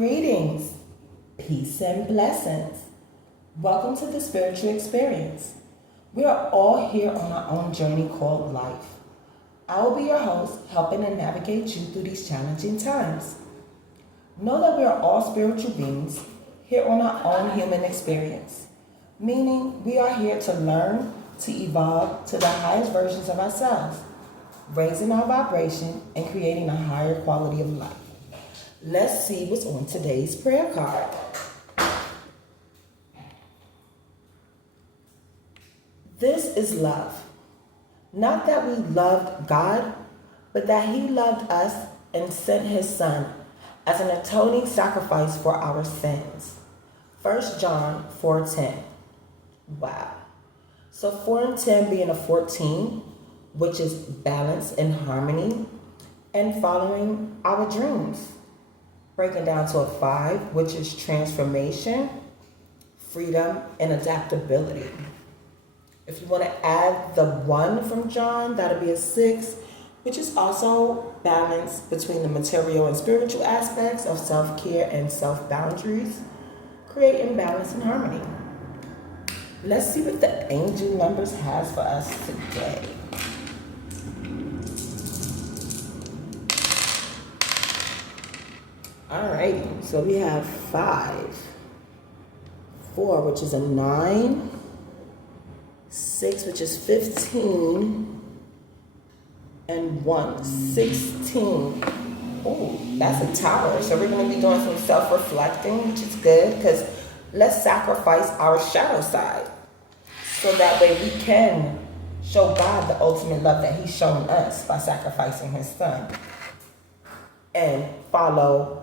Greetings, peace and blessings. Welcome to the spiritual experience. We are all here on our own journey called life. I will be your host, helping to navigate you through these challenging times. Know that we are all spiritual beings here on our own human experience, meaning we are here to learn, to evolve to the highest versions of ourselves, raising our vibration and creating a higher quality of life. Let's see what's on today's prayer card. This is love. Not that we loved God, but that He loved us and sent His Son as an atoning sacrifice for our sins. 1 John 4:10. Wow. So 4 and 10 being a 14, which is balance and harmony, and following our dreams. Breaking down to a 5, which is transformation, freedom, and adaptability. If you want to add the 1 from John, that'll be a 6, which is also balance between the material and spiritual aspects of self-care and self-boundaries, creating balance and harmony. Let's see what the angel numbers has for us today. Alrighty, so we have 5, 4, which is a 9, 6, which is 15, and 1, 16. Oh, that's a tower. So we're going to be doing some self-reflecting, which is good, because let's sacrifice our shadow side so that way we can show God the ultimate love that He's shown us by sacrificing His Son and follow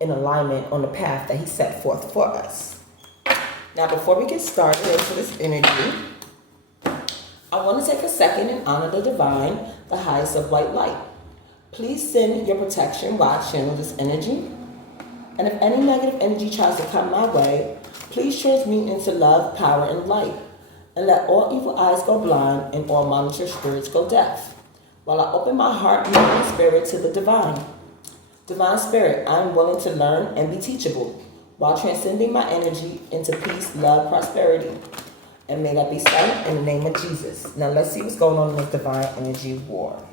in alignment on the path that He set forth for us. Now, before we get started into this energy, I want to take a second and honor the divine, the highest of white light. Please send your protection while I channel this energy. And if any negative energy tries to come my way, please transmute into love, power, and light. And let all evil eyes go blind and all monitor spirits go deaf. While I open my heart, mind, and spirit to the divine. Divine Spirit, I am willing to learn and be teachable while transcending my energy into peace, love, prosperity. And may that be so in the name of Jesus. Now let's see what's going on in this divine energy war.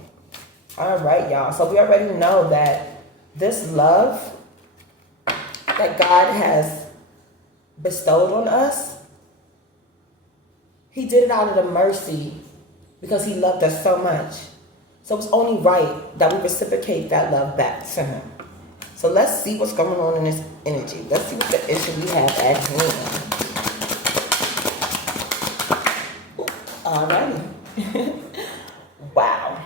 All right, y'all. So we already know that this love that God has bestowed on us, He did it out of the mercy because He loved us so much. So it's only right that we reciprocate that love back to Him. So let's see what's going on in this energy. Let's see what the issue we have at hand. Alrighty. Wow.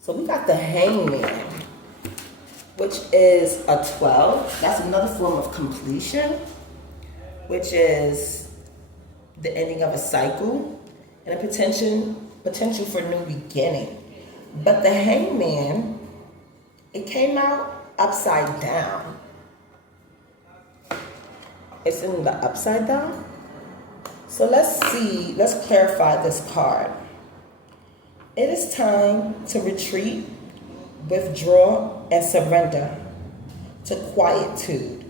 So we got the Hangman, which is a 12. That's another form of completion, which is the ending of a cycle and a potential for new beginning. But the Hangman, it came out upside down. It's in the upside down. So let's clarify this card. It is time to retreat, withdraw, and surrender to quietude.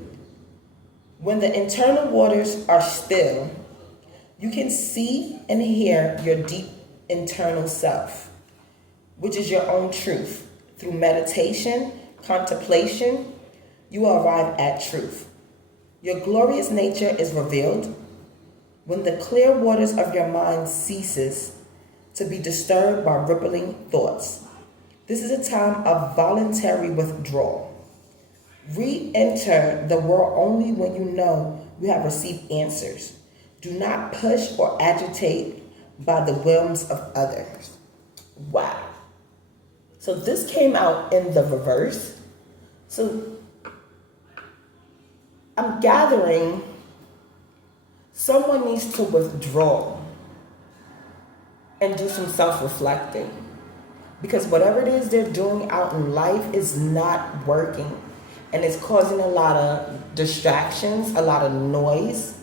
When the internal waters are still, you can see and hear your deep internal self, which is your own truth. Through meditation, contemplation, you will arrive at truth. Your glorious nature is revealed when the clear waters of your mind ceases to be disturbed by rippling thoughts. This is a time of voluntary withdrawal. Re-enter the world only when you know you have received answers. Do not push or agitate by the whims of others. Wow. So this came out in the reverse. So I'm gathering someone needs to withdraw and do some self-reflecting, because whatever it is they're doing out in life is not working, and it's causing a lot of distractions, a lot of noise,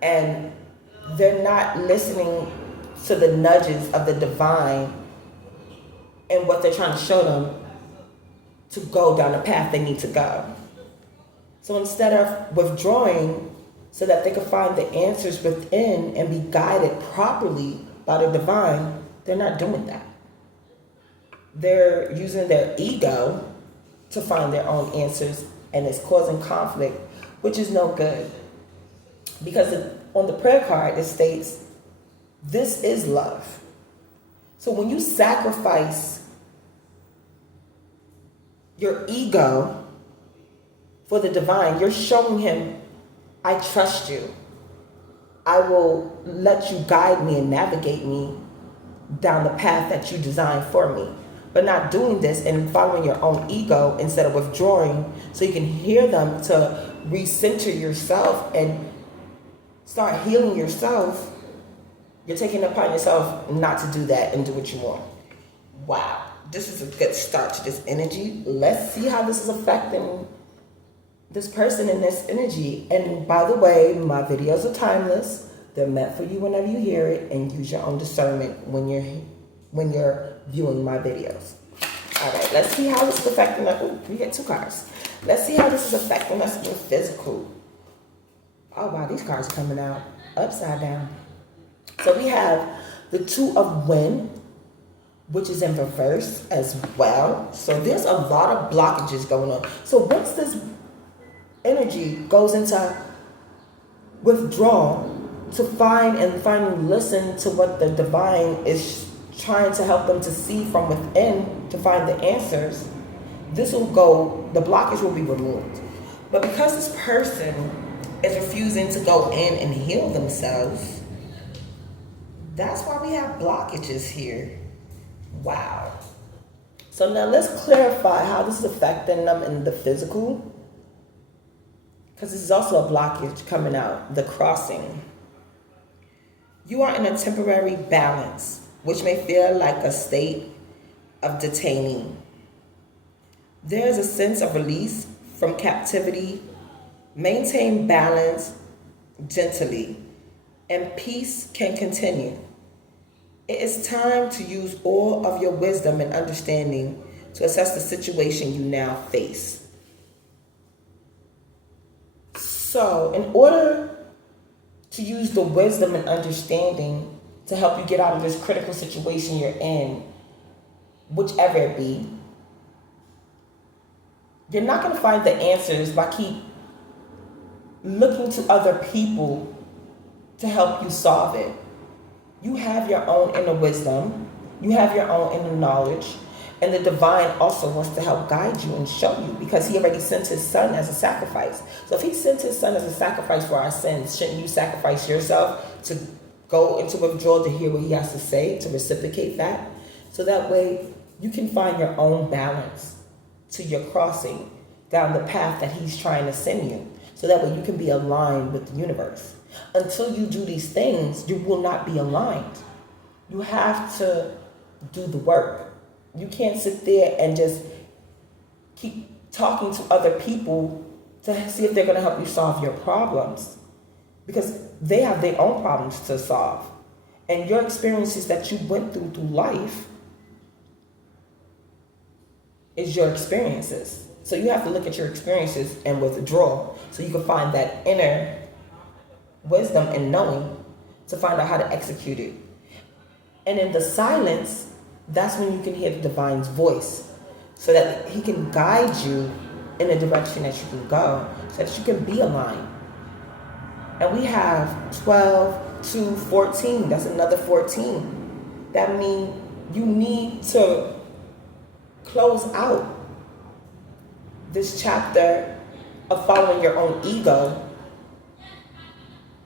and they're not listening to the nudges of the divine and what they're trying to show them to go down the path they need to go. So instead of withdrawing so that they can find the answers within and be guided properly by the divine, they're not doing that. They're using their ego to find their own answers, and it's causing conflict, which is no good. Because on the prayer card, it states, this is love. So when you sacrifice your ego for the divine, you're showing him, I trust you. I will let you guide me and navigate me down the path that you designed for me. But not doing this and following your own ego instead of withdrawing so you can hear them to recenter yourself and start healing yourself. You're taking it upon yourself not to do that and do what you want. Wow. This is a good start to this energy. Let's see how this is affecting this person in this energy. And by the way, my videos are timeless. They're meant for you whenever you hear it, and use your own discernment when you're viewing my videos. All right, let's see how this is affecting us. Oh, we get 2 cards. Let's see how this is affecting us in the physical. Oh wow, these cards are coming out upside down. So we have the 2 of Wind, which is in reverse as well. So there's a lot of blockages going on. So once this energy goes into withdrawal to find and finally listen to what the divine is trying to help them to see from within to find the answers, the blockage will be removed. But because this person is refusing to go in and heal themselves, that's why we have blockages here. Wow. So now let's clarify how this is affecting them in the physical, because this is also a blockage coming out, the crossing. You are in a temporary balance, which may feel like a state of detaining. There is a sense of release from captivity. Maintain balance gently, and peace can continue. It is time to use all of your wisdom and understanding to assess the situation you now face. So, in order to use the wisdom and understanding to help you get out of this critical situation you're in, whichever it be, you're not going to find the answers by keep looking to other people to help you solve it. You have your own inner wisdom, you have your own inner knowledge, and the divine also wants to help guide you and show you, because he already sent his son as a sacrifice. So if he sent his son as a sacrifice for our sins, shouldn't you sacrifice yourself to go into withdrawal to hear what he has to say, to reciprocate that? So that way you can find your own balance to your crossing down the path that he's trying to send you. So that way you can be aligned with the universe. Until you do these things, you will not be aligned. You have to do the work. You can't sit there and just keep talking to other people to see if they're going to help you solve your problems, because they have their own problems to solve. And your experiences that you went through life is your experiences. So you have to look at your experiences and withdraw so you can find that inner wisdom and knowing to find out how to execute it. And in the silence, that's when you can hear the divine's voice, so that he can guide you in a direction that you can go, so that you can be aligned. And we have 12 to 14. That's another 14. That means you need to close out this chapter of following your own ego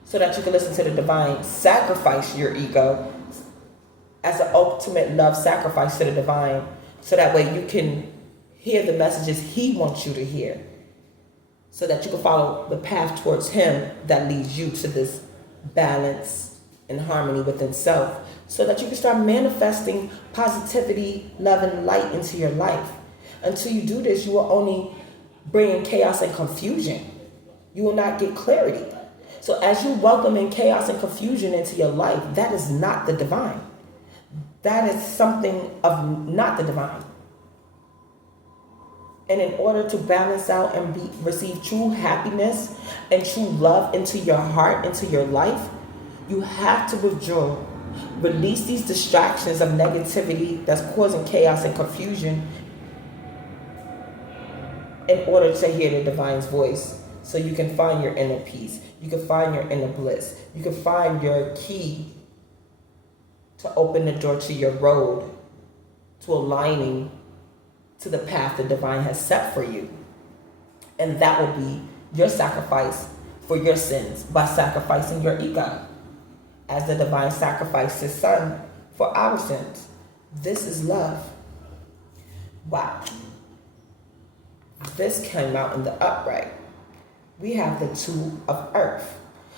so that you can listen to the divine. Sacrifice your ego as an ultimate love sacrifice to the divine, so that way you can hear the messages he wants you to hear, so that you can follow the path towards him that leads you to this balance and harmony within self, so that you can start manifesting positivity, love, and light into your life. Until you do this, you will only bring in chaos and confusion. You will not get clarity. So as you welcome in chaos and confusion into your life, that is not the divine. That is something of not the divine. And in order to balance out and receive true happiness and true love into your heart, into your life, you have to withdraw. Release these distractions of negativity that's causing chaos and confusion in order to hear the divine's voice, so you can find your inner peace. You can find your inner bliss. You can find your key to open the door to your road, to aligning to the path the divine has set for you. And that will be your sacrifice for your sins by sacrificing your ego, as the divine sacrificed his son for our sins. This is love. Wow. This came out in the upright. We have the two of earth.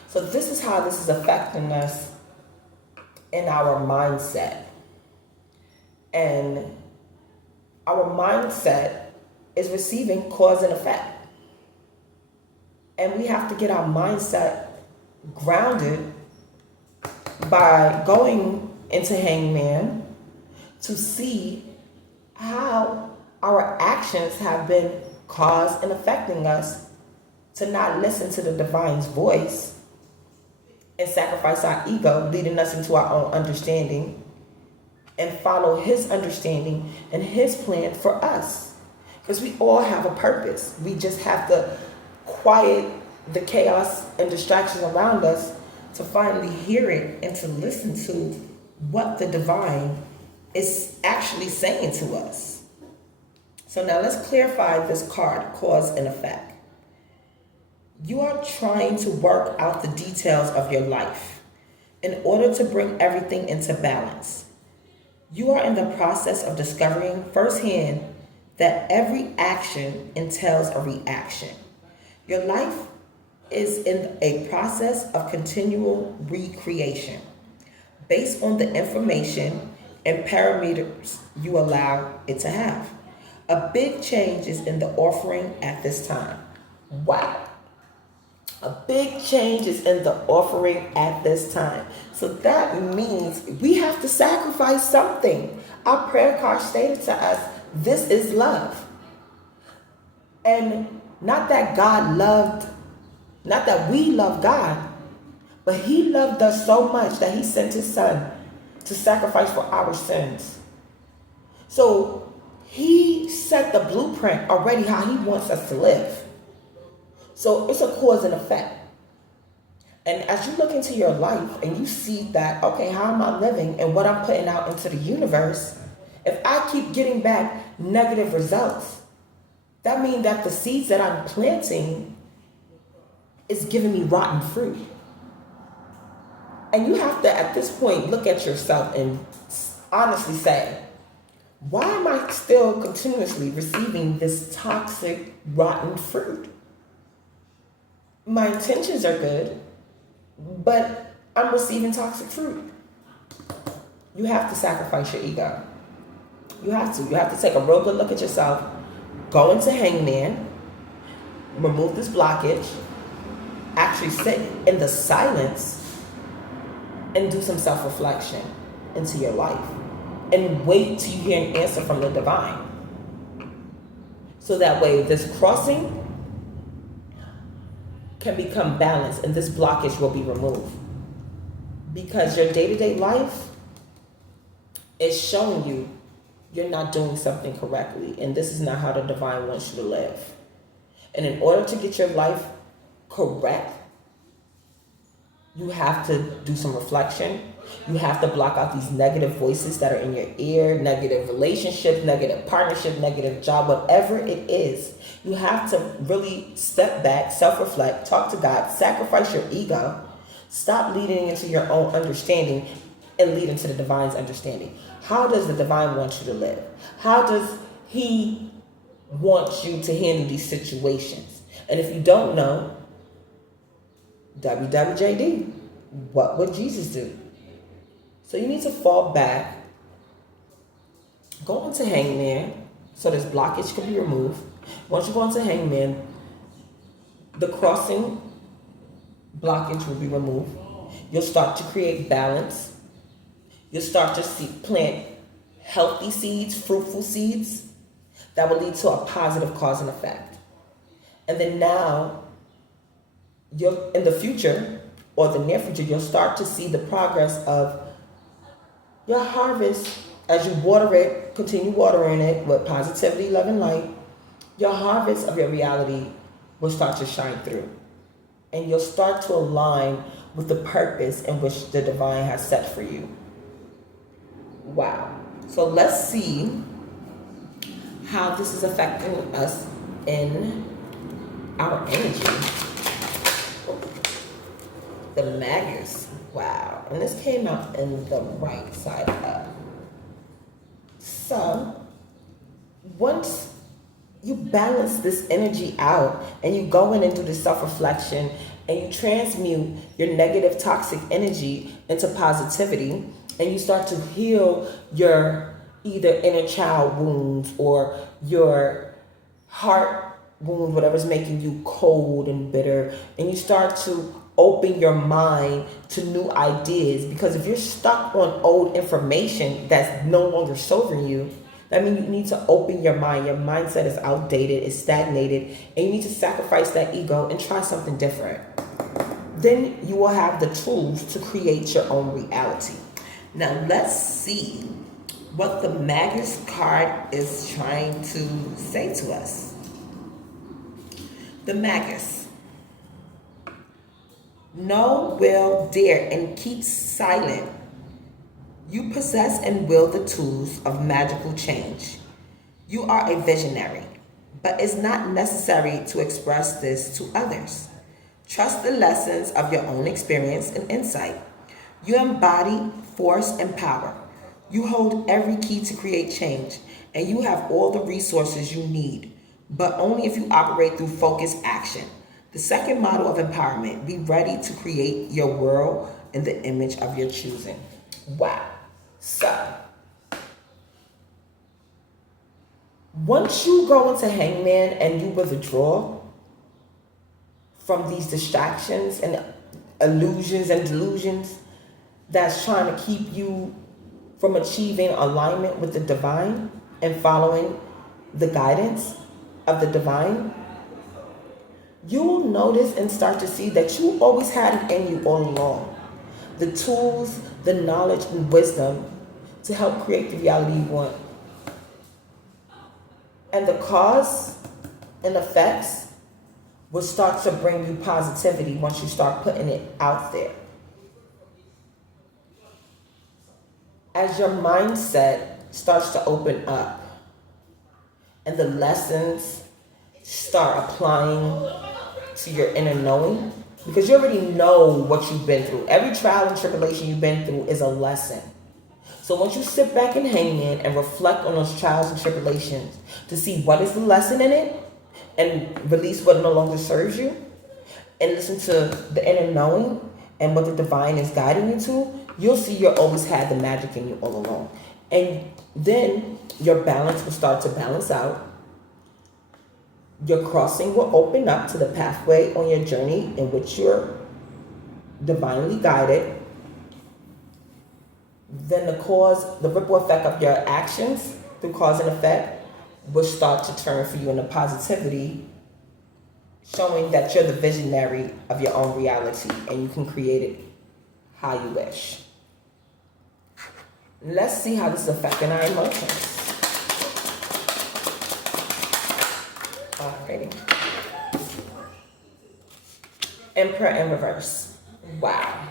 So this is how this is affecting us in our mindset. And our mindset is receiving cause and effect. And we have to get our mindset grounded by going into Hangman to see how our actions have been caused and affecting us to not listen to the divine's voice and sacrifice our ego, leading us into our own understanding, and follow his understanding and his plan for us. Because we all have a purpose. We just have to quiet the chaos and distractions around us to finally hear it and to listen to what the divine is actually saying to us. So now let's clarify this card, cause and effect. You are trying to work out the details of your life in order to bring everything into balance. You are in the process of discovering firsthand that every action entails a reaction. Your life is in a process of continual recreation based on the information and parameters you allow it to have. A big change is in the offering at this time. Wow. A big change is in the offering at this time. So that means we have to sacrifice something. Our prayer card stated to us, this is love. And not that we love God, but he loved us so much that he sent his son to sacrifice for our sins. So he set the blueprint already how he wants us to live. So it's a cause and effect. And as you look into your life and you see that, okay, how am I living and what I'm putting out into the universe, if I keep getting back negative results, that means that the seeds that I'm planting is giving me rotten fruit. And you have to, at this point, look at yourself and honestly say, why am I still continuously receiving this toxic, rotten fruit? My intentions are good, but I'm receiving toxic fruit. You have to sacrifice your ego. You have to. You have to take a real good look at yourself, go into Hangman, remove this blockage, actually sit in the silence and do some self-reflection into your life. And wait till you hear an answer from the divine. So that way this crossing can become balanced and this blockage will be removed. Because your day-to-day life is showing you you're not doing something correctly. And this is not how the divine wants you to live. And in order to get your life correct, you have to do some reflection. You have to block out these negative voices that are in your ear, negative relationships, negative partnership, negative job, whatever it is. You have to really step back, self-reflect, talk to God, sacrifice your ego, stop leading into your own understanding and lead into the divine's understanding. How does the divine want you to live? How does he want you to handle these situations? And if you don't know, WWJD, what would Jesus do? So you need to fall back, go into Hangman so this blockage can be removed. Once you go into Hangman, the crossing blockage will be removed. You'll start to create balance. You'll start to plant healthy seeds, fruitful seeds that will lead to a positive cause and effect. And then now, you're in the future or the near future, you'll start to see the progress of your harvest as you water it, continue watering it with positivity, love, and light. Your harvest of your reality will start to shine through. And you'll start to align with the purpose in which the divine has set for you. Wow. So let's see how this is affecting us in our energy. The Magus. Wow. And this came out in the right side up. So, once you balance this energy out and you go in and do the self-reflection and you transmute your negative toxic energy into positivity and you start to heal your either inner child wounds or your heart wound, whatever's making you cold and bitter, and you start to open your mind to new ideas, because if you're stuck on old information that's no longer serving you, that means you need to open your mind. Your mindset is outdated, it's stagnated, and you need to sacrifice that ego and try something different. Then you will have the tools to create your own reality. Now let's see what the Magus card is trying to say to us. The Magus. Know, will, dare, and keep silent. You possess and will the tools of magical change. You are a visionary, but it's not necessary to express this to others. Trust the lessons of your own experience and insight. You embody force and power. You hold every key to create change, and you have all the resources you need, but only if you operate through focused action. The second model of empowerment: be ready to create your world in the image of your choosing. Wow. So, once you go into Hangman and you withdraw from these distractions and illusions and delusions that's trying to keep you from achieving alignment with the divine and following the guidance of the divine, you will notice and start to see that you always had it in you all along. The tools, the knowledge, and wisdom to help create the reality you want. And the cause and effects will start to bring you positivity once you start putting it out there. As your mindset starts to open up and the lessons start applying to your inner knowing, because you already know what you've been through. Every trial and tribulation you've been through is a lesson. So once you sit back in Hangman and reflect on those trials and tribulations to see what is the lesson in it and release what no longer serves you, and listen to the inner knowing and what the divine is guiding you to, you'll see you always had the magic in you all along. And then your balance will start to balance out. Your crossing will open up to the pathway on your journey in which you're divinely guided. Then the ripple effect of your actions through cause and effect will start to turn for you into positivity, showing that you're the visionary of your own reality and you can create it how you wish. Let's see how this is affecting our emotions. Alrighty. Emperor in reverse. Wow.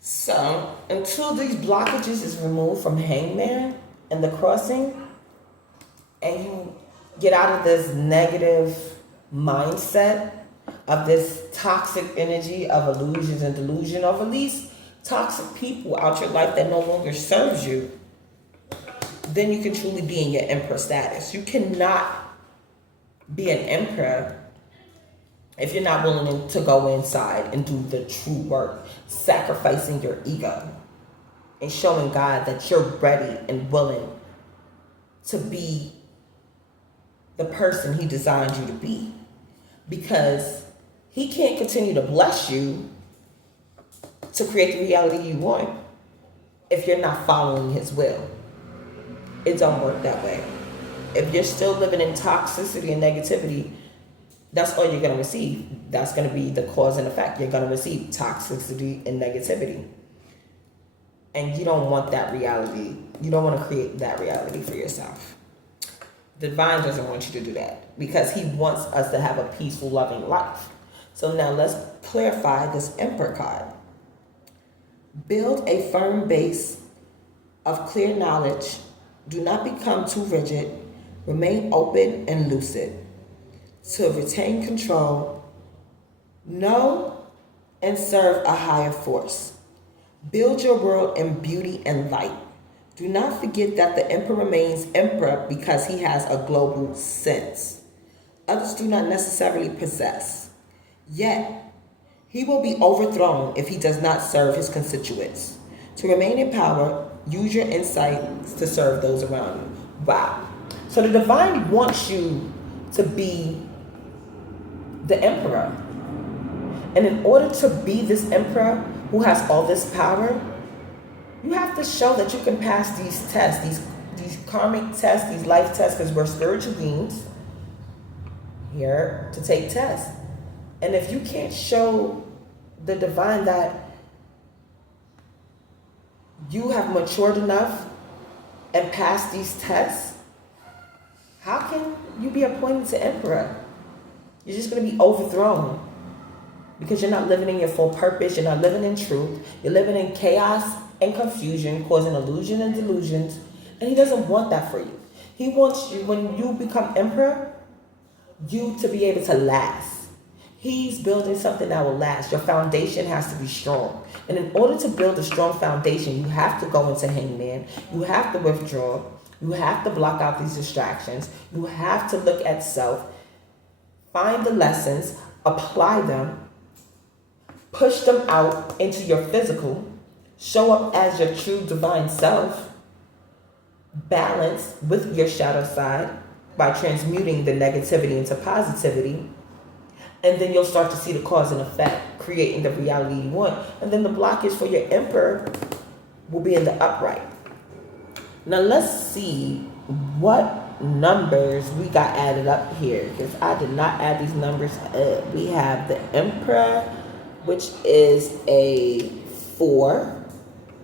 So, until these blockages is removed from Hangman and the crossing, and you get out of this negative mindset of this toxic energy of illusions and delusion, or release toxic people out your life that no longer serves you, then you can truly be in your emperor status. You cannot be an emperor if you're not willing to go inside and do the true work, sacrificing your ego and showing God that you're ready and willing to be the person He designed you to be. Because He can't continue to bless you to create the reality you want if you're not following His will. It don't work that way. If you're still living in toxicity and negativity, that's all you're going to receive. That's going to be the cause and effect. You're going to receive toxicity and negativity. And you don't want that reality. You don't want to create that reality for yourself. The divine doesn't want you to do that because he wants us to have a peaceful, loving life. So now let's clarify this Emperor card. Build a firm base of clear knowledge. Do not become too rigid. Remain open and lucid. To retain control, know and serve a higher force. Build your world in beauty and light. Do not forget that the emperor remains emperor because he has a global sense. Others do not necessarily possess. Yet, he will be overthrown if he does not serve his constituents. To remain in power, use your insights to serve those around you. Wow. So the divine wants you to be the emperor. And in order to be this emperor who has all this power, you have to show that you can pass these tests, these karmic tests, these life tests, because we're spiritual beings here to take tests. And if you can't show the divine that you have matured enough and passed these tests, how can you be appointed to emperor? You're just going to be overthrown because you're not living in your full purpose. You're not living in truth. You're living in chaos and confusion, causing illusion and delusions. And he doesn't want that for you. He wants you, when you become emperor, you to be able to last. He's building something that will last. Your foundation has to be strong. And in order to build a strong foundation, you have to go into hangman. You have to withdraw. You have to block out these distractions. You have to look at self. Find the lessons. Apply them. Push them out into your physical. Show up as your true divine self. Balance with your shadow side by transmuting the negativity into positivity. And then you'll start to see the cause and effect, creating the reality you want. And then the blockage for your emperor will be in the upright. Now let's see what numbers we got added up here, because I did not add these numbers up. We have the emperor, which is a 4.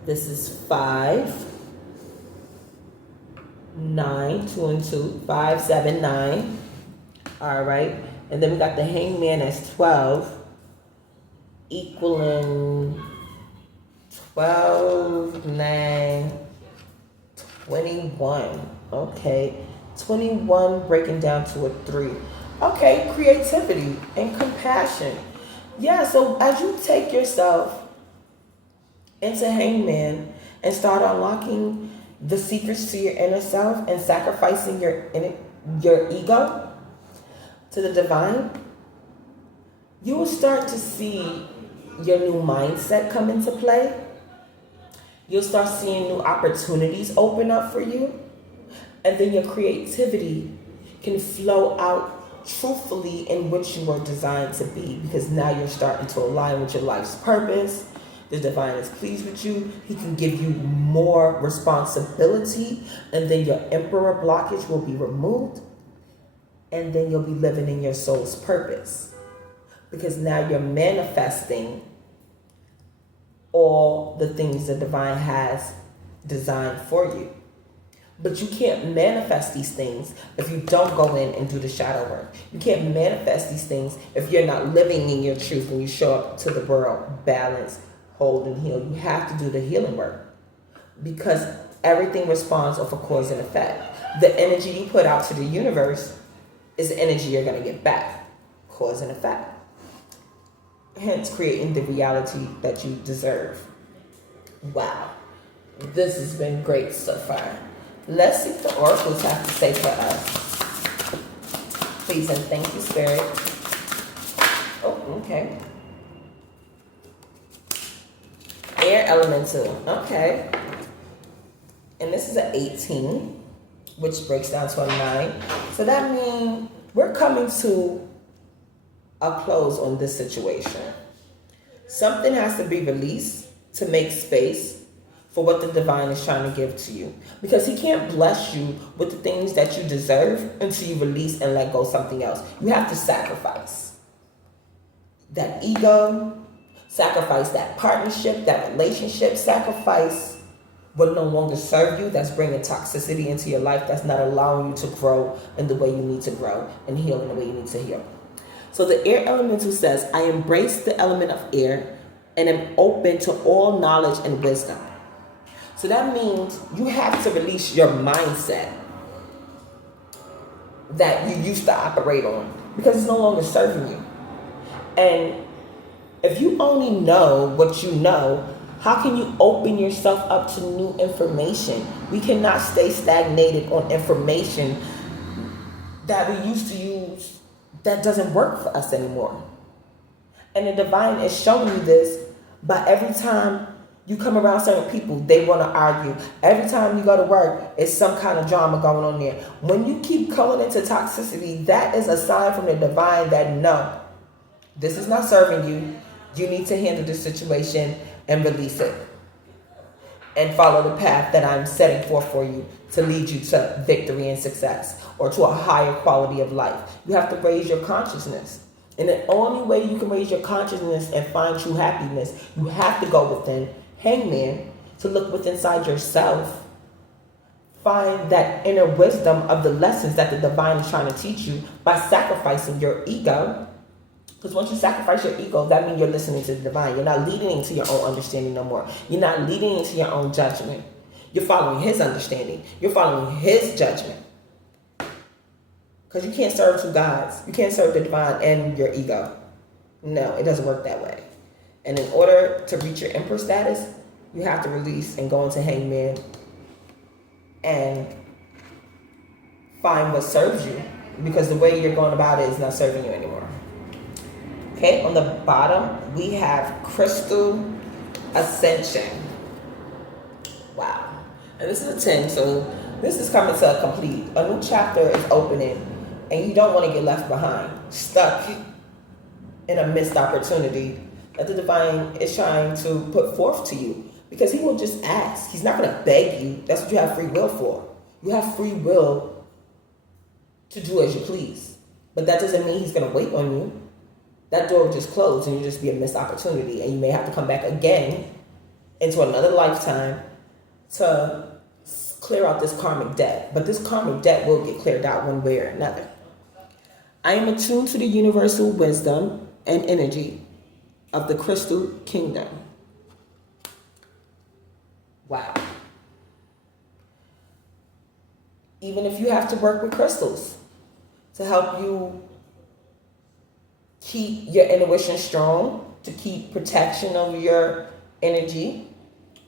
This is 5, 9, 2 and 2, 5, 7, 9. All right. And then we got the hangman as 12, equaling 12, 9, 21. Okay. 21 breaking down to a 3. Okay. Creativity and compassion. Yeah. So as you take yourself into hangman and start unlocking the secrets to your inner self and sacrificing your ego to the divine, you will start to see your new mindset come into play. You'll start seeing new opportunities open up for you. And then your creativity can flow out truthfully in which you were designed to be, because now you're starting to align with your life's purpose. The divine is pleased with you. He can give you more responsibility, and then your emperor blockage will be removed. And then you'll be living in your soul's purpose, because now you're manifesting all the things the divine has designed for you. But you can't manifest these things if you don't go in and do the shadow work. You can't manifest these things if you're not living in your truth when you show up to the world balanced, whole, and healed. You have to do the healing work, because everything responds off a cause and effect. The energy you put out to the universe is the energy you're going to get back. Cause and effect. Hence, creating the reality that you deserve. Wow. This has been great so far. Let's see what the oracles have to say for us. Please and thank you, Spirit. Oh, okay. Air elemental. Okay. And this is an 18. Which breaks down to a 9. So that means we're coming to a close on this situation. Something has to be released to make space for what the divine is trying to give to you. Because he can't bless you with the things that you deserve until you release and let go of something else. You have to sacrifice that ego, sacrifice that partnership, that relationship, sacrifice what no longer serve you, that's bringing toxicity into your life, that's not allowing you to grow in the way you need to grow and heal in the way you need to heal. So the air elemental says, I embrace the element of air and am open to all knowledge and wisdom. So that means you have to release your mindset that you used to operate on, because it's no longer serving you. And if you only know what you know, how can you open yourself up to new information? We cannot stay stagnated on information that we used to use that doesn't work for us anymore. And the divine is showing you this by every time you come around certain people, they want to argue. Every time you go to work, it's some kind of drama going on there. When you keep going into toxicity, that is a sign from the divine that no, this is not serving you. You need to handle this situation and release it. And follow the path that I'm setting forth for you to lead you to victory and success, or to a higher quality of life. You have to raise your consciousness. And the only way you can raise your consciousness and find true happiness, you have to go within. Hangman, to look within inside yourself. Find that inner wisdom of the lessons that the divine is trying to teach you by sacrificing your ego. Because once you sacrifice your ego, that means you're listening to the divine. You're not leading into your own understanding no more. You're not leading into your own judgment. You're following his understanding. You're following his judgment. Because you can't serve two gods. You can't serve the divine and your ego. No, it doesn't work that way. And in order to reach your emperor status, you have to release and go into hangman and find what serves you. Because the way you're going about it is not serving you anymore. Okay, on the bottom, we have crystal ascension. Wow. And this is a 10, so this is coming to a complete. A new chapter is opening, and you don't want to get left behind, stuck in a missed opportunity that the divine is trying to put forth to you. Because he will just ask. He's not going to beg you. That's what you have free will for. You have free will to do as you please. But that doesn't mean he's going to wait on you. That door will just close and you'll just be a missed opportunity. And you may have to come back again into another lifetime to clear out this karmic debt. But this karmic debt will get cleared out one way or another. I am attuned to the universal wisdom and energy of the crystal kingdom. Wow. Even if you have to work with crystals to help you keep your intuition strong, to keep protection over your energy,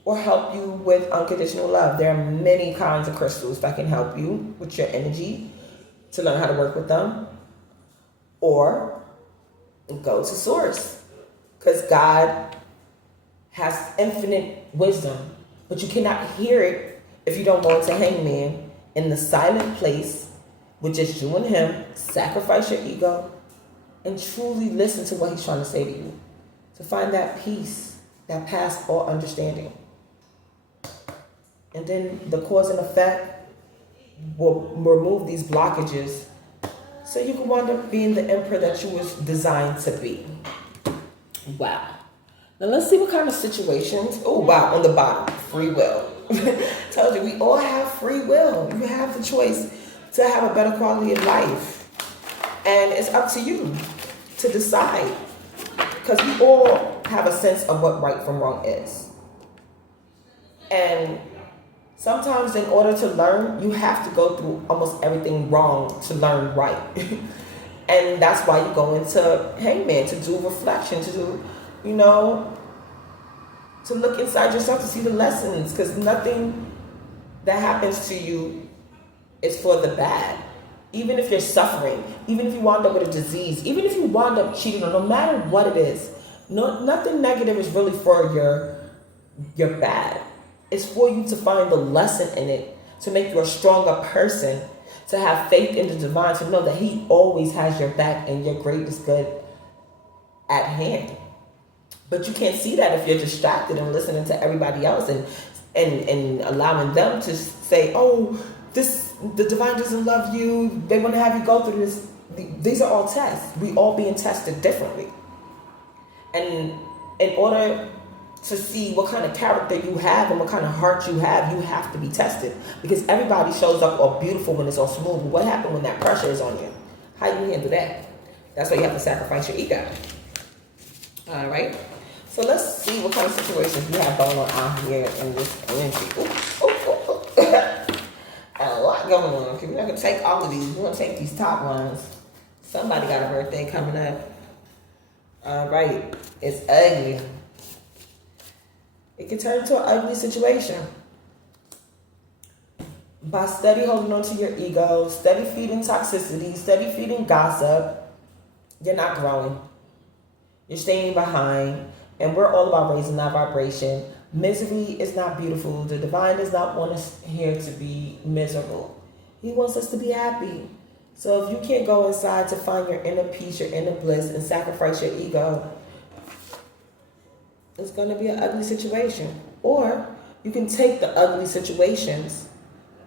or help you with unconditional love. There are many kinds of crystals that can help you with your energy to learn how to work with them. Or go to source. Because God has infinite wisdom, but you cannot hear it if you don't go into hangman in the silent place with just you and him. Sacrifice your ego and truly listen to what he's trying to say to you, to find that peace that passes all understanding. And then the cause and effect will remove these blockages so you can wind up being the emperor that you was designed to be. Wow. Now let's see what kind of situations. Oh, wow. On the bottom, free will. Tells you we all have free will. You have the choice to have a better quality of life. And it's up to you to decide. Because we all have a sense of what right from wrong is. And sometimes in order to learn, you have to go through almost everything wrong to learn right. And that's why you go into hangman, to do reflection, to do, to look inside yourself to see the lessons. Because nothing that happens to you is for the bad. Even if you're suffering, even if you wind up with a disease, even if you wind up cheating, or no matter what it is, nothing negative is really for your bad. It's for you to find the lesson in it, to make you a stronger person, to have faith in the divine, to know that he always has your back and your greatest good at hand. But you can't see that if you're distracted and listening to everybody else and and allowing them to say, oh, the divine doesn't love you, they want to have you go through this. These are all tests. We all being tested differently. And in order to see what kind of character you have and what kind of heart you have to be tested. Because everybody shows up all beautiful when it's all smooth. But what happened when that pressure is on you? How do you handle that? That's why you have to sacrifice your ego. All right. So let's see what kind of situations we have going on out here in this energy. A lot going on. Okay, we're not going to take all of these. We're going to take these top ones. Somebody got a birthday coming up. All right. It's ugly. It can turn into an ugly situation. By steady holding on to your ego, steady feeding toxicity, steady feeding gossip, you're not growing. You're staying behind. And we're all about raising our vibration. Misery is not beautiful. The divine does not want us here to be miserable. He wants us to be happy. So if you can't go inside to find your inner peace, your inner bliss, and sacrifice your ego, it's going to be an ugly situation. Or you can take the ugly situations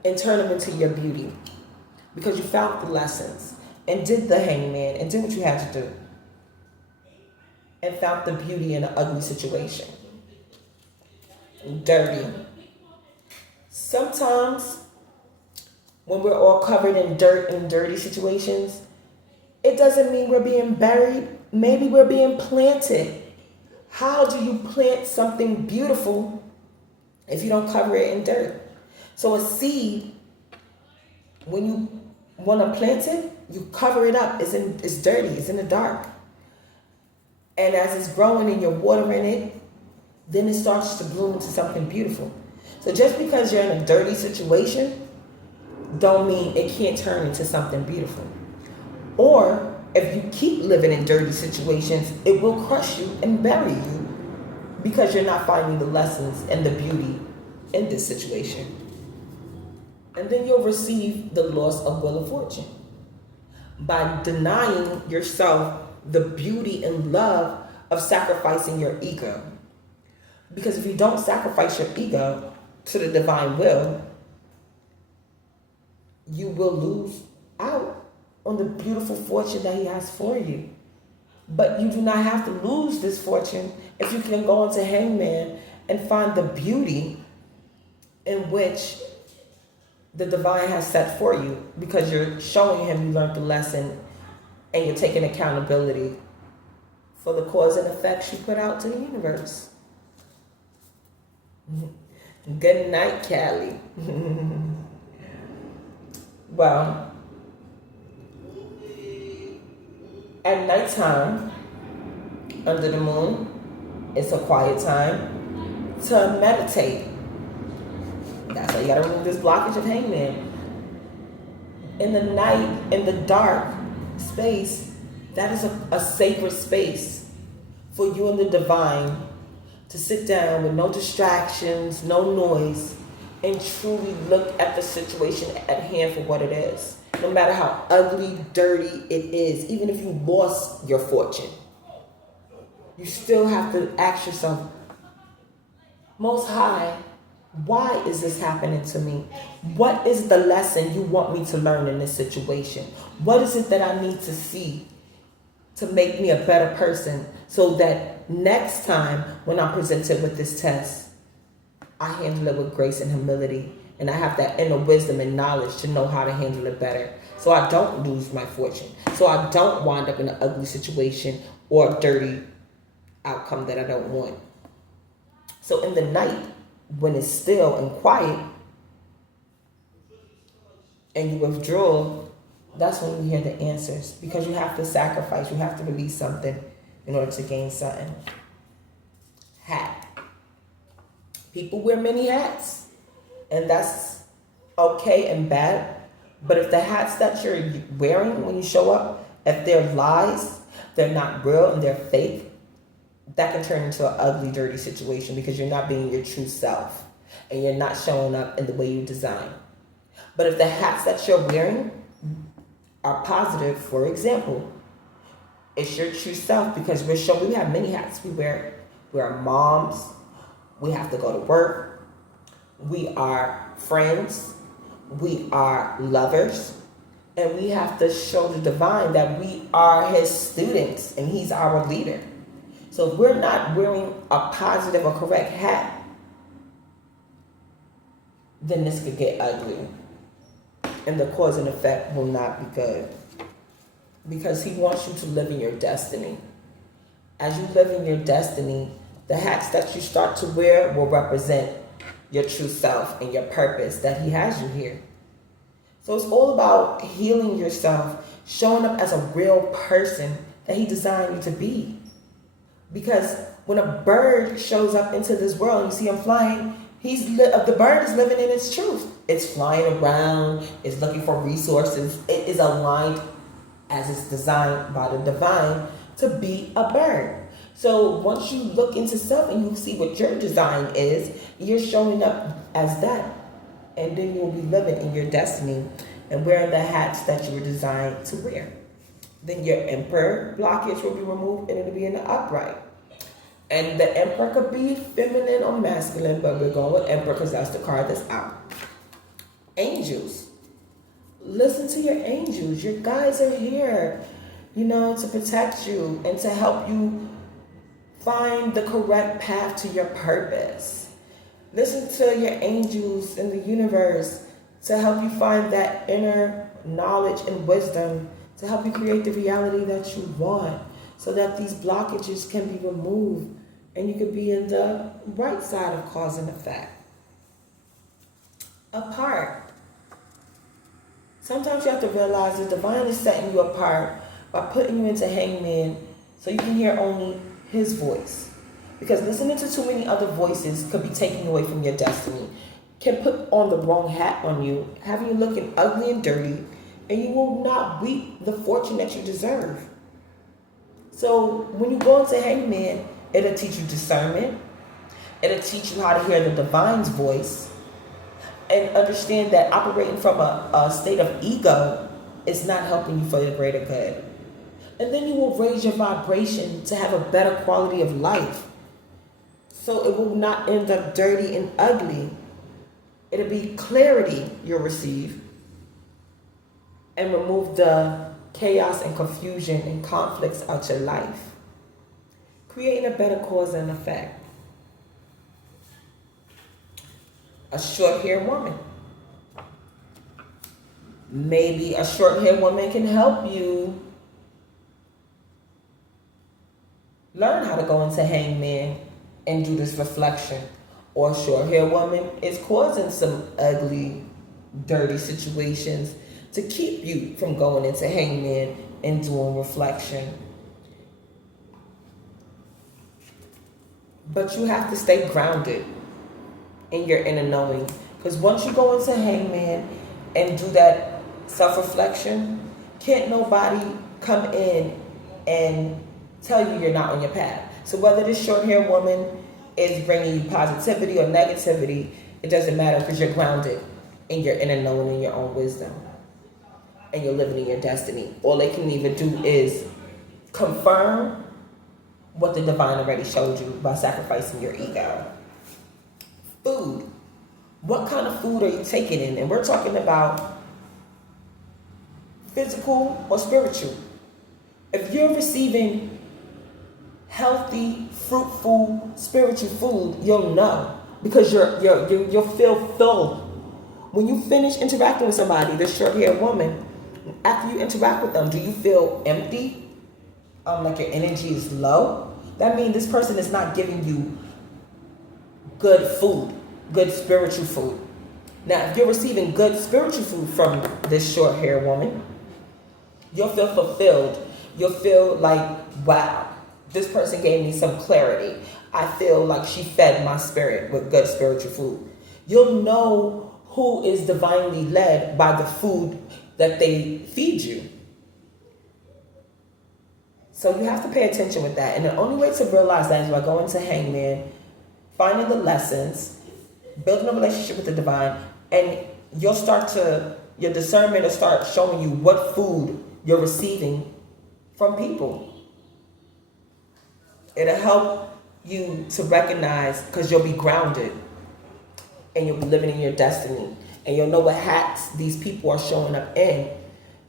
and turn them into your beauty. Because you found the lessons and did the hangman and did what you had to do. And found the beauty in an ugly situation. Dirty. Sometimes when we're all covered in dirt and dirty situations, it doesn't mean we're being buried. Maybe we're being planted. How do you plant something beautiful if you don't cover it in dirt? So a seed, when you want to plant it, you cover it up. It's dirty. It's in the dark. And as it's growing and you're watering it, then it starts to bloom into something beautiful. So just because you're in a dirty situation, don't mean it can't turn into something beautiful. Or if you keep living in dirty situations, it will crush you and bury you because you're not finding the lessons and the beauty in this situation. And then you'll receive the loss of will of fortune. By denying yourself the beauty and love of sacrificing your ego. Because if you don't sacrifice your ego to the divine will, you will lose out on the beautiful fortune that he has for you. But you do not have to lose this fortune if you can go into Hangman and find the beauty in which the divine has set for you, because you're showing him you learned the lesson and you're taking accountability for the cause and effects you put out to the universe. Good night, Callie. Well, at nighttime, under the moon, it's a quiet time to meditate. That's why you gotta remove this blockage of Hangman. In the night, in the dark space, that is a sacred space for you and the divine to sit down with no distractions, no noise, and truly look at the situation at hand for what it is. No matter how ugly, dirty it is, even if you lost your fortune, you still have to ask yourself, Most High, why is this happening to me? What is the lesson you want me to learn in this situation? What is it that I need to see to make me a better person so that next time when I'm presented with this test, I handle it with grace and humility, and I have that inner wisdom and knowledge to know how to handle it better, so I don't lose my fortune, so I don't wind up in an ugly situation or a dirty outcome that I don't want. So in the night, when it's still and quiet, and you withdraw, that's when you hear the answers, because you have to sacrifice, you have to release something in order to gain something. Hat. People wear many hats, and that's okay and bad. But if the hats that you're wearing when you show up, if they're lies, they're not real and they're fake, that can turn into an ugly, dirty situation because you're not being your true self and you're not showing up in the way you design. But if the hats that you're wearing are positive, for example, it's your true self, because we have many hats we wear. We're moms. We have to go to work. We are friends. We are lovers. And we have to show the divine that we are his students and he's our leader. So if we're not wearing a positive or correct hat, then this could get ugly. And the cause and effect will not be good. Because he wants you to live in your destiny. As you live in your destiny, the hats that you start to wear will represent your true self and your purpose that he has you here. So it's all about healing yourself, showing up as a real person that he designed you to be. Because when a bird shows up into this world, and you see him flying, the bird is living in its truth. It's flying around, it's looking for resources, it is aligned as it's designed by the divine to be a bird. So once you look into self and you see what your design is, you're showing up as that. And then you'll be living in your destiny and wearing the hats that you were designed to wear. Then your emperor blockage will be removed and it'll be in the upright. And the emperor could be feminine or masculine, but we're going with emperor because that's the card that's out. Angels. Listen to your angels. Your guides are here, to protect you and to help you find the correct path to your purpose. Listen to your angels in the universe to help you find that inner knowledge and wisdom to help you create the reality that you want so that these blockages can be removed and you can be in the right side of cause and effect. Apart. Sometimes you have to realize the divine is setting you apart by putting you into hangman so you can hear only his voice. Because listening to too many other voices could be taking you away from your destiny. Can put on the wrong hat on you, having you looking ugly and dirty, and you will not reap the fortune that you deserve. So when you go into hangman, it'll teach you discernment. It'll teach you how to hear the divine's voice and understand that operating from a state of ego is not helping you for the greater good. And then you will raise your vibration to have a better quality of life. So it will not end up dirty and ugly. It'll be clarity you'll receive and remove the chaos and confusion and conflicts out your life. Creating a better cause and effect. A short-haired woman. Maybe a short-haired woman can help you learn how to go into hangman and do this reflection. Or a short-haired woman is causing some ugly, dirty situations to keep you from going into hangman and doing reflection. But you have to stay grounded in your inner knowing. Because once you go into hangman and do that self-reflection, can't nobody come in and tell you you're not on your path. So whether this short-haired woman is bringing you positivity or negativity, it doesn't matter because you're grounded in your inner knowing and your own wisdom. And you're living in your destiny. All they can even do is confirm what the divine already showed you by sacrificing your ego. Food. What kind of food are you taking in? And we're talking about physical or spiritual. If you're receiving healthy, fruitful, spiritual food, you'll know because you'll feel full. When you finish interacting with somebody, this short-haired woman, after you interact with them, do you feel empty? Like your energy is low? That means this person is not giving you good food, good spiritual food. Now, if you're receiving good spiritual food from this short-haired woman, you'll feel fulfilled. You'll feel like, wow, this person gave me some clarity. I feel like she fed my spirit with good spiritual food. You'll know who is divinely led by the food that they feed you. So you have to pay attention with that. And the only way to realize that is by going to hangman, finding the lessons, building a relationship with the divine, and your discernment will start showing you what food you're receiving from people. It'll help you to recognize because you'll be grounded and you'll be living in your destiny. And you'll know what hats these people are showing up in.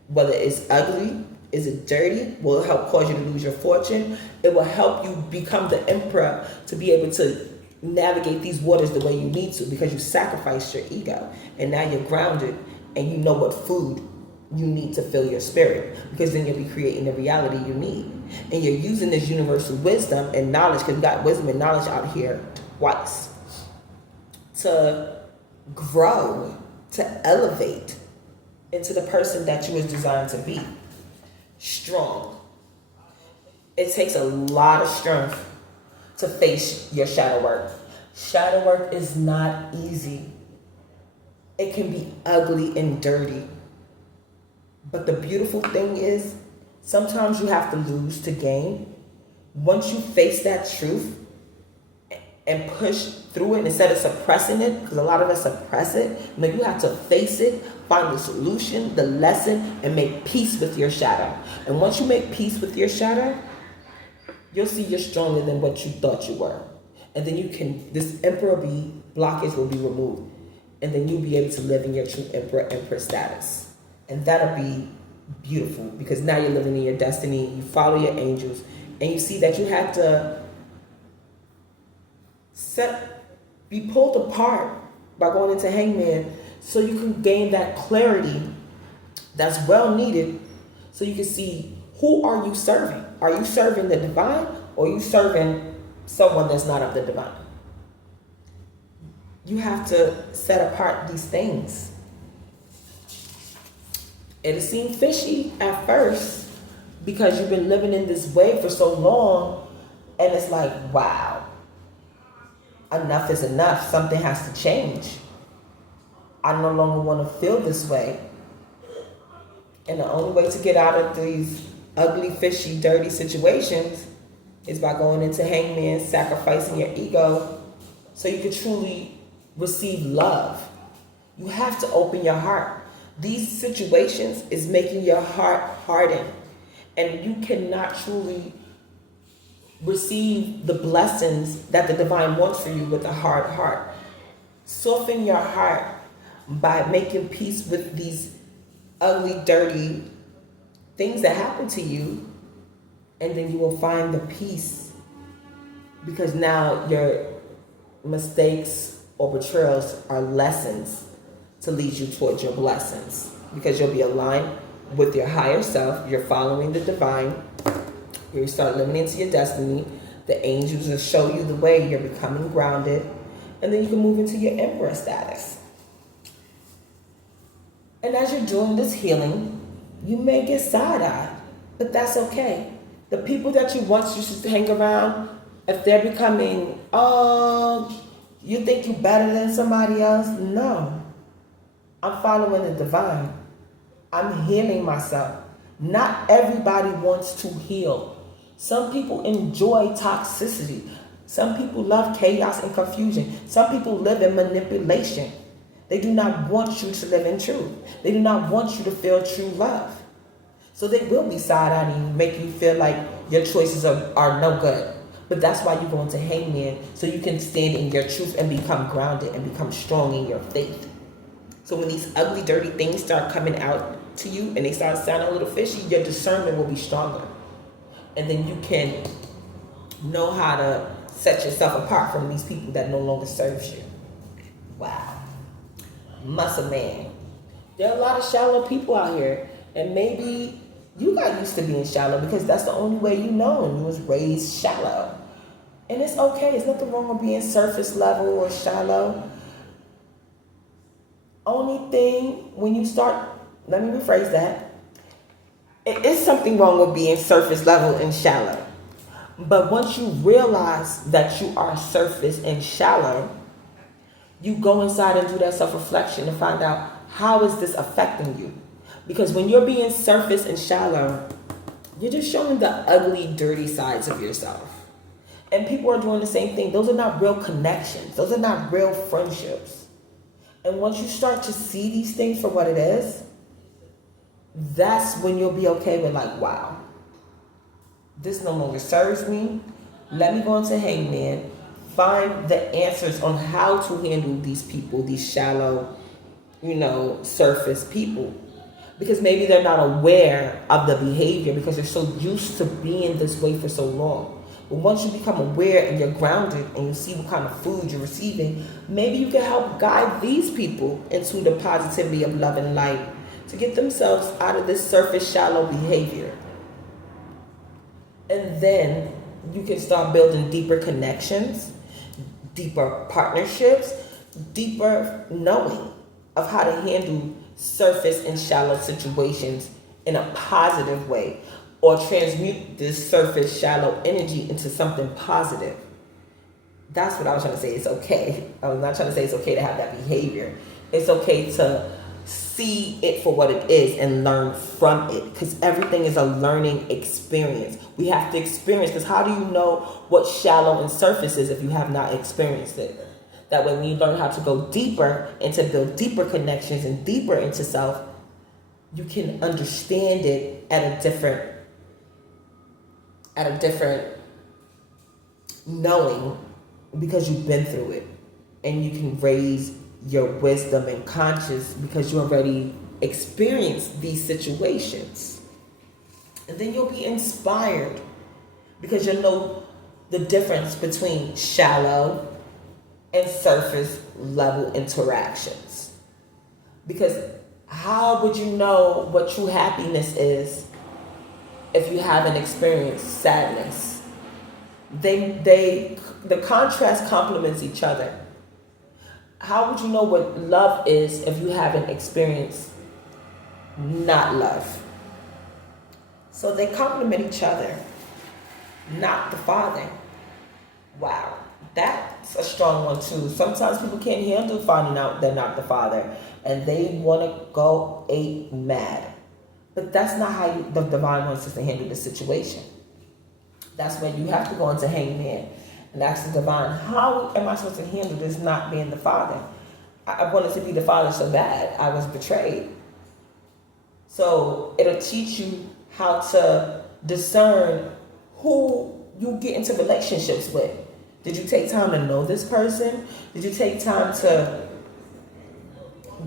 Whether it's ugly, is it dirty, will it help cause you to lose your fortune? It will help you become the emperor to be able to navigate these waters the way you need to, because you sacrificed your ego. And now you're grounded and you know what food you need to fill your spirit, because then you'll be creating the reality you need. And you're using this universal wisdom and knowledge, because you got wisdom and knowledge out here twice, to grow, to elevate into the person that you was designed to be. Strong. It takes a lot of strength to face your shadow work. Shadow work is not easy. It can be ugly and dirty. But the beautiful thing is, sometimes you have to lose to gain. Once you face that truth and push through it instead of suppressing it, because a lot of us suppress it, you have to face it, find the solution, the lesson, and make peace with your shadow. And once you make peace with your shadow, you'll see you're stronger than what you thought you were. And then this emperor blockage will be removed. And then you'll be able to live in your true emperor status. And that'll be beautiful, because now you're living in your destiny, you follow your angels, and you see that you have to be pulled apart by going into Hangman, so you can gain that clarity that's well needed, so you can see, who are you serving? Are you serving the divine, or are you serving someone that's not of the divine? You have to set apart these things. It'll seem fishy at first because you've been living in this way for so long, and it's like, wow, enough is enough. Something has to change. I no longer want to feel this way. And the only way to get out of these ugly, fishy, dirty situations is by going into Hangman, sacrificing your ego so you can truly receive love. You have to open your heart. These situations is making your heart harden, and you cannot truly receive the blessings that the divine wants for you with a hard heart. Soften your heart by making peace with these ugly, dirty things that happen to you, and then you will find the peace, because now your mistakes or betrayals are lessons to lead you towards your blessings, because you'll be aligned with your higher self. You're following the divine. You start living into your destiny. The angels will show you the way. You're becoming grounded, and then you can move into your emperor status. And as you're doing this healing, you may get side-eyed, but that's okay. The people that you once used to hang around, if they're becoming, oh, you think you're better than somebody else? No. I'm following the divine. I'm healing myself. Not everybody wants to heal. Some people enjoy toxicity. Some people love chaos and confusion. Some people live in manipulation. They do not want you to live in truth. They do not want you to feel true love. So they will be side-eyeing you, making you feel like your choices are no good. But that's why you go into Hangman, so you can stand in your truth and become grounded and become strong in your faith. So when these ugly, dirty things start coming out to you and they start sounding a little fishy, your discernment will be stronger. And then you can know how to set yourself apart from these people that no longer serves you. Wow. Muscle man. There are a lot of shallow people out here, and maybe you got used to being shallow because that's the only way you know, and you was raised shallow. And it's okay. There's nothing wrong with being surface level or shallow. Only thing, when you start, let me rephrase that. It is something wrong with being surface level and shallow. But once you realize that you are surface and shallow, you go inside and do that self-reflection to find out, how is this affecting you? Because when you're being surface and shallow, you're just showing the ugly, dirty sides of yourself. And people are doing the same thing. Those are not real connections. Those are not real friendships. And once you start to see these things for what it is, that's when you'll be okay with, like, wow, this no longer serves me. Let me go into Hangman, find the answers on how to handle these people, these shallow, surface people. Because maybe they're not aware of the behavior because they're so used to being this way for so long. But once you become aware and you're grounded and you see what kind of food you're receiving, maybe you can help guide these people into the positivity of love and light to get themselves out of this surface shallow behavior. And then you can start building deeper connections, deeper partnerships, deeper knowing of how to handle surface and shallow situations in a positive way, or transmute this surface shallow energy into something positive. That's what I was trying to say. It's okay. I was not trying to say it's okay to have that behavior. It's okay to see it for what it is and learn from it, because everything is a learning experience. We have to experience, because how do you know what shallow and surface is if you have not experienced it? That way, when you learn how to go deeper and to build deeper connections and deeper into self, you can understand it at a different knowing, because you've been through it, and you can raise your wisdom and conscious because you already experienced these situations. And then you'll be inspired because you'll know the difference between shallow and surface level interactions. Because how would you know what true happiness is if you haven't experienced sadness? The contrast complements each other. How would you know what love is if you haven't experienced not love? So they complement each other, not the Father. Wow, that's a strong one too. Sometimes people can't handle finding out they're not the Father, and they want to go ape mad. But that's not how the divine wants us to handle the situation. That's when you have to go into hangman and ask the divine, how am I supposed to handle this not being the Father? I wanted to be the Father so bad. I was betrayed. So it'll teach you how to discern who you get into relationships with. Did you take time to know this person? Did you take time to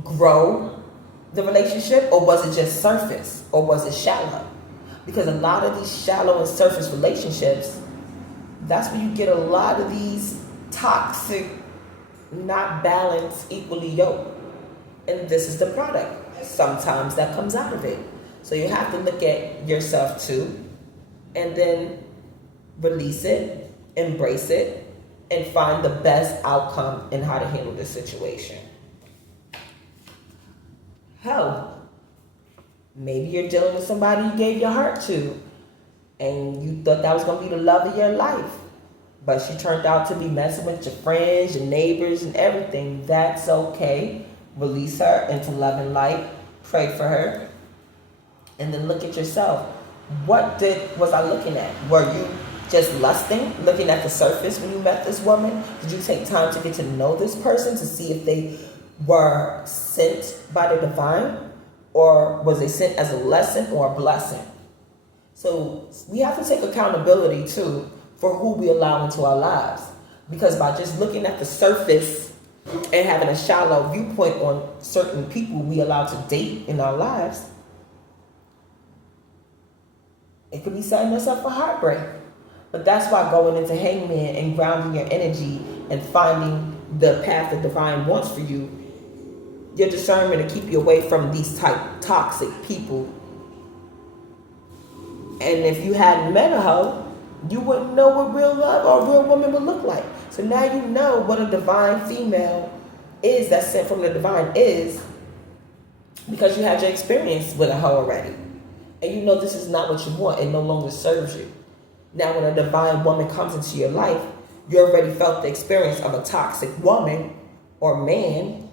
grow the relationship? Or was it just surface? Or was it shallow? Because a lot of these shallow and surface relationships, that's where you get a lot of these toxic, not balanced, equally yoked. And this is the product. Sometimes that comes out of it. So you have to look at yourself too, and then release it, embrace it, and find the best outcome in how to handle this situation. Hell, maybe you're dealing with somebody you gave your heart to, and you thought that was going to be the love of your life, but she turned out to be messing with your friends, your neighbors, and everything. That's okay. Release her into love and light. Pray for her. And then look at yourself. What was I looking at? Were you just lusting, looking at the surface when you met this woman? Did you take time to get to know this person to see if they were sent by the divine? Or was they sent as a lesson or a blessing? So we have to take accountability too for who we allow into our lives. Because by just looking at the surface and having a shallow viewpoint on certain people we allow to date in our lives, it could be setting us up for heartbreak. But that's why going into hangman and grounding your energy and finding the path the divine wants for you, your discernment to keep you away from these type toxic people. And if you hadn't met a hoe, you wouldn't know what real love or a real woman would look like. So now you know what a divine female is, that's sent from the divine is, because you had your experience with a hoe already. And you know this is not what you want. It no longer serves you. Now when a divine woman comes into your life, you already felt the experience of a toxic woman or man.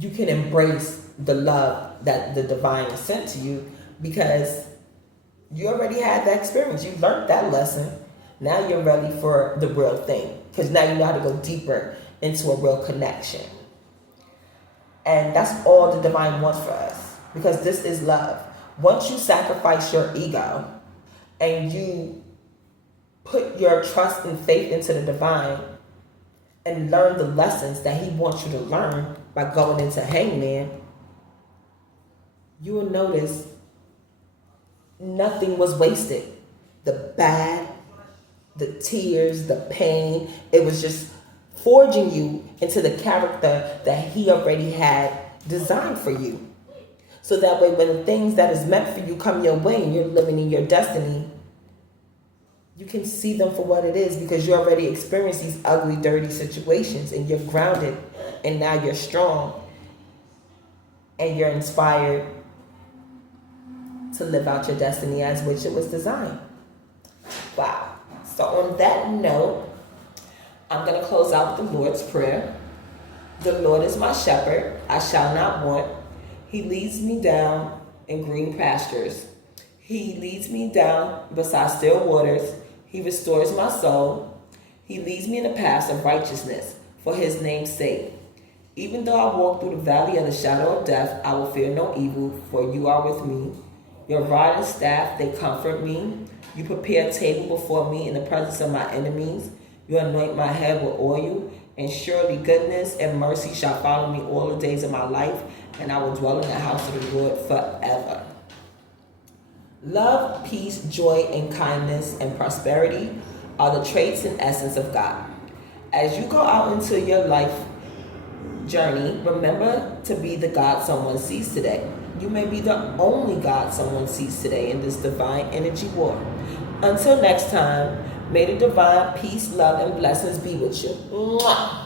You can embrace the love that the divine has sent to you because you already had that experience. You learned that lesson. Now you're ready for the real thing, because now you know how to go deeper into a real connection. And that's all the divine wants for us, because this is love. Once you sacrifice your ego and you put your trust and faith into the divine and learn the lessons that he wants you to learn by going into Hangman, you will notice nothing was wasted. The bad, the tears, the pain, it was just forging you into the character that he already had designed for you. So that way, when the things that is meant for you come your way and you're living in your destiny, you can see them for what it is, because you already experienced these ugly, dirty situations and you're grounded, and now you're strong and you're inspired to live out your destiny as which it was designed. Wow. So on that note, I'm going to close out with the Lord's Prayer. The Lord is my shepherd, I shall not want. He leads me down in green pastures. He leads me down beside still waters. He restores my soul. He leads me in the paths of righteousness for his name's sake. Even though I walk through the valley of the shadow of death, I will fear no evil, for you are with me. Your rod and staff, they comfort me. You prepare a table before me in the presence of my enemies. You anoint my head with oil, and surely goodness and mercy shall follow me all the days of my life, and I will dwell in the house of the Lord forever. Love, peace, joy, and kindness and prosperity are the traits and essence of God. As you go out into your life journey, remember to be the God someone sees today. You may be the only God someone sees today in this divine energy war. Until next time, may the divine peace, love, and blessings be with you. Mwah!